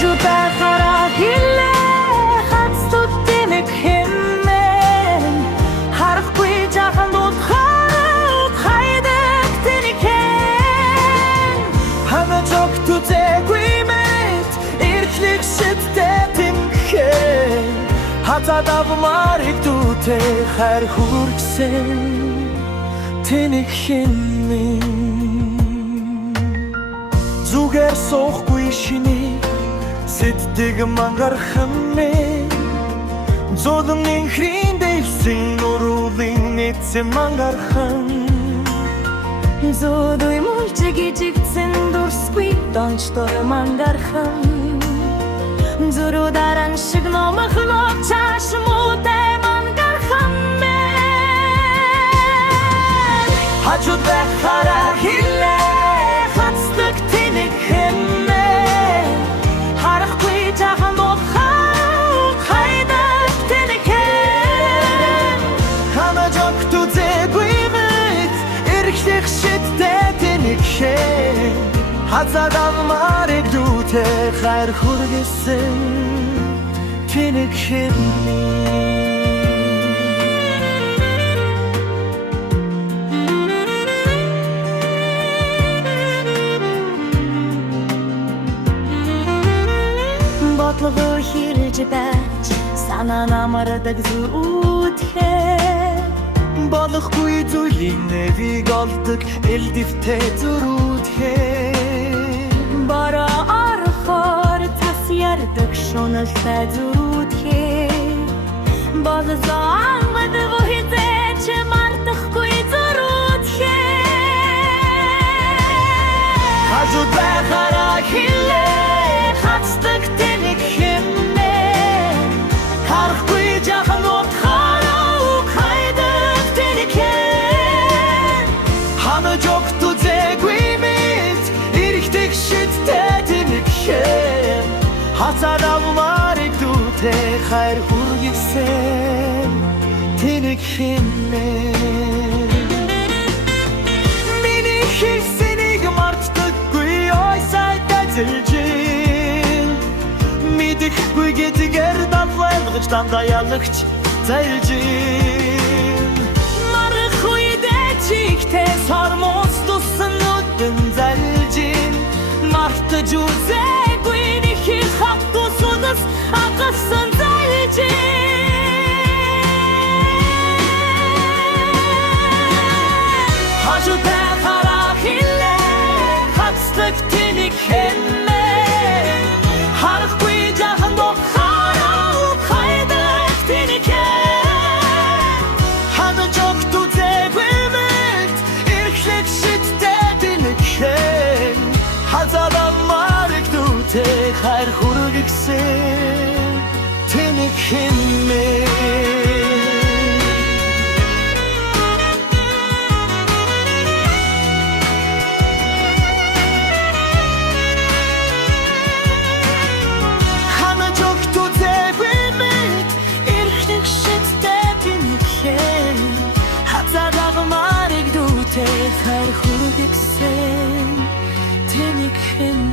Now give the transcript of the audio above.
Хажуудаа хараад хилээ хацtud тэнэг хэмээн харахгүй жахан дутхаад хайдаг тэнэг хэн хана жогту зэгүй мэт эрхлэг шидтэй тэнхэн хацаад авмарыг дүүтэй хайр хүргсэн тэнэг хэн зүгээр суухгүй шиний сэтдэг мангархан мэн зодон инхрин дэвсэн нурулын нэцэн мангархан зодой мулчиг ижигцэн дурсгүй дончтой мангархан зуруударан шиг номохлоо чаш муутай мангархан мэн хажуудаа хараа хилээ хацдаг тэнэг хэмээн харахгүй жахан дутхаад хайдаг тэнэг хэн хана жогту зэгүй мэт эрхлэх шидтэй тэнэг хэн хацаад авмарыг дүүтэй хайр хүргэсэн тэнэг хэн бодлого хэрж байж санаа намардаг зүрүүдхээ болохгүй зүйлийн нэвийг олдог элдвтэй зүрүүдхээ бараа орохоор тас ярддаг шуналтай зүрүүдхээ болзоан мэдвэ хизээч мартахгүй зүрүүдхээ хажуудаа хараа хилээ хацдаг тэнэг хэмээн харахгүй жахан дутхаад хайдаг тэнэг хэн хана жогту зэгүй мэт эрхдэг шидтэй тэнэг хэн хацаад авмарыг дүүтэй хайр хүргэсэн тэнэг хэн миний хийсэнийг мартдаггүй ой сайтай зэлжин мэдхгүй гэдгээр давхайлгаж дандаа ялагч зэлжин марахгүй дэчигтэй сормос тусан нүдэн зэлжин мартаж үзээгүй нөхи хату судас агасан зэлжин хажуудаа хараа хилээ хацдаг тэнэг хэмээн харахгүй жахан дутхаад хайдаг тэнэг хэн хана жогту зэгүй мэт эрхлэх шидтэй тэнэг хэн хацаад авмарыг дүүтэй хайр хүргэсэн тэнэг хэн хайр хүргэсэн тэнэг хэн